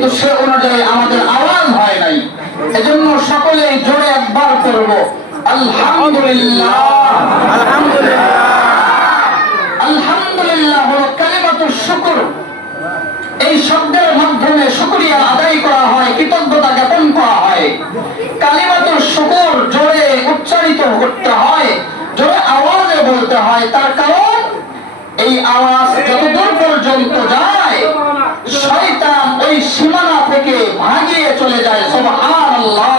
কিন্তু সে অনুযায়ী আমাদের আওয়াজ হয় নাই। এজন্য সকলেই জোরে একবার করব আলহামদুলিল্লাহ। আলহামদুলিল্লাহ। আলহামদুলিল্লাহ হলো কালিমাতুশ শুকর। এই শব্দের মাধ্যমে শুকরিয়া আদায় করা হয়, কৃতজ্ঞতা জ্ঞাপন করা হয়। কালিমাতুশ শুকর জোরে উচ্চারিত করতে হয়, জোরে আওয়াজে বলতে হয়। তার কারণ এই আওয়াজ যতদূর পর্যন্ত যায় শয়তান ওই সীমানা থেকে ভাগিয়ে চলে যায়। সুবহানাল্লাহ।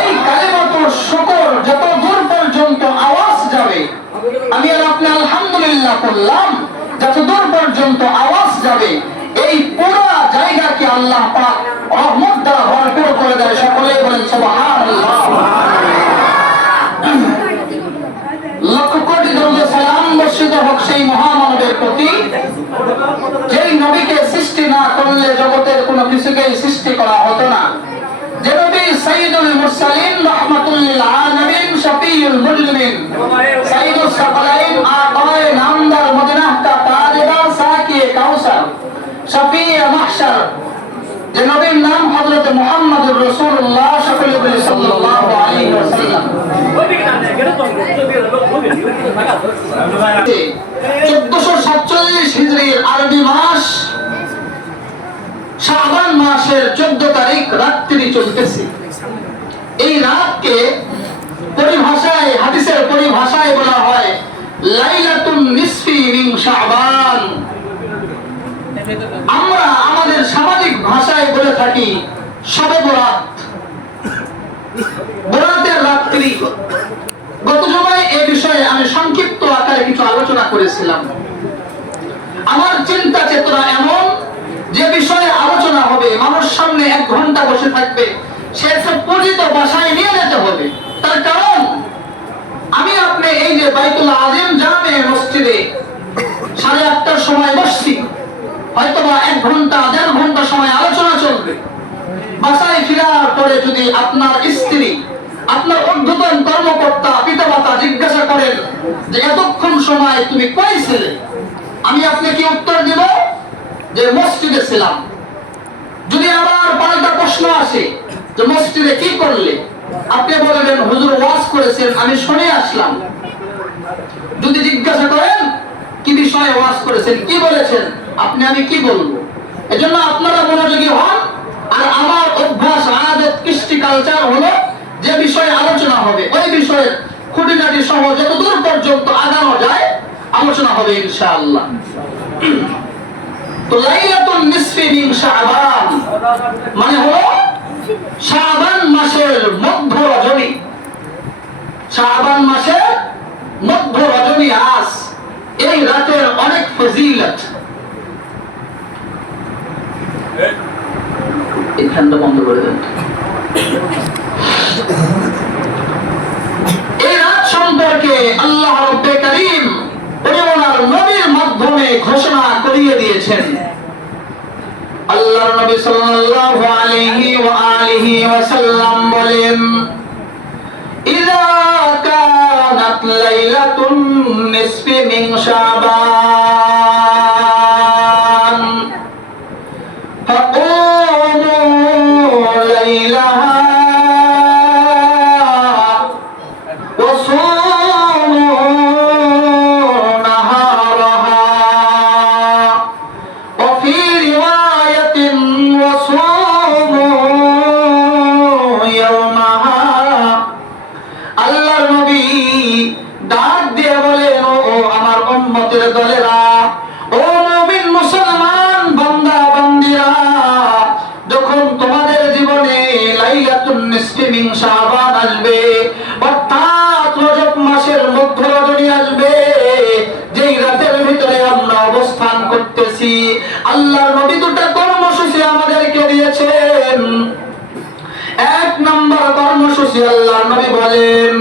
এই কালিমাতুশ শুকর যত দূর পর্যন্ত আওয়াজ যাবে, আমি আর আপনি আলহামদুলিল্লাহ বললাম, যত দূর পর্যন্ত আওয়াজ যাবে এই পুরো জায়গাকে আল্লাহ পাক রহমত দ্বারা ভরপুর করে দেয়। সকলেই বলেন সুবহানাল্লাহ। লক্ষ কোটি দরুদ সালাম বর্ষিত হোক সেই মহামানবের প্রতি, যেই নবীকে সৃষ্টি না করলে জগতের কোনো কিছুকেই সৃষ্টি করা হতো না। যে নবী সাইয়্যিদুল মুরসালিন রাহমাতুল লিল আলামিন শফিউল মুজলিমিন সাইয়্যিদুস সাকালাইন আকায়ে নামদার মদিনাহ কা তাজদার সাকিয়ে কাউসার শফিয়ে মাহশর, যে নবীর নাম হযরত মুহাম্মদুর রাসূলুল্লাহ সাল্লাল্লাহু আলাইহি ওয়াসাল্লাম। 1447 হিজরির আরবি মাস শাবান মাসের 14 তারিখ রাত্রি চলতেছে। এই রাতকে পরিভাষায়, হাদিসের পরিভাষায় বলা হয় লাইলাতুন নিসফি মিন শাবান। আমরা আমাদের সামাজিক ভাষায় বলে থাকি শবে বরাত, বরাতের রাত্রি। গত জুমায় এই বিষয়ে আমি সংক্ষিপ্ত আকারে কিছু আলোচনা করেছিলাম। আমার চিন্তা চেতনা এমন, যে বিষয়ে আলোচনা হবে মানুষ সামনে 1 ঘন্টা বসে থাকবে, সে পরিচিত ভাষায় নিয়ে যেতে হবে। তার কারণ আমি আপনি এই যে বাইতুল আযম জামে মসজিদে 8:30টার সময় বসছি, হয়তোবা 1 ঘন্টা 1.5 ঘন্টা সময় আলোচনা চলবে। বাসায় ফেরার পরে যদি আপনার স্ত্রী, আপনার ঊর্ধ্বতন কর্মকর্তা, পিতামাতা জিজ্ঞাসা করেন যে এতক্ষণ সময় তুমি কই ছিলে, আমি আপনাকে উত্তর দেব যে মসজিদে ছিলাম। যদি আবার পাল্টা প্রশ্ন আসে যে মসজিদে কি করলে, আপনি বলবেন হুজুর ওয়াজ করেছেন, আমি শুনে আসলাম। যদি জিজ্ঞাসা করেন কি বিষয়ে ওয়াজ করেছেন, কি বলেছেন, আমি কি বলবো? এজন্য আপনারা মনোযোগী হন। আর আমার অভ্যাস, আদত, কৃষ্টি, কালচার হলো যে বিষয়ে আলোচনা হবে ওই বিষয়ের খুঁটিনাটি সহ যত দূর পর্যন্ত আগানো যায় আলোচনা হবে ইনশাআল্লাহ। তো লাইলাতুন নিসফি মিন শাবান মানে হলো শাবান মাসের মধ্য রজনী। শাবান মাসের মধ্য রজনী আজ। এই রাতের অনেক ফজিলত। এই ফ্যানটা বন্ধ করে দেন। এই রাত সম্পর্কে আল্লাহ রাব্বে কারীম ওনার নবীর মাধ্যমে ঘোষণা করিয়ে দিয়েছেন। আল্লাহর নবী সাল্লাল্লাহু আলাইহি ওয়া আলিহি ওয়াসাল্লাম বলেন, ইযা কানাত লাইলাতুন নিসফি মিন শাবান ফাকুমু লাইলাহা আল্লাহর নবী দুটো কর্মসূচি আমাদেরকে দিয়েছেন। 1 নম্বর কর্মসূচি আল্লাহর নবী বলেন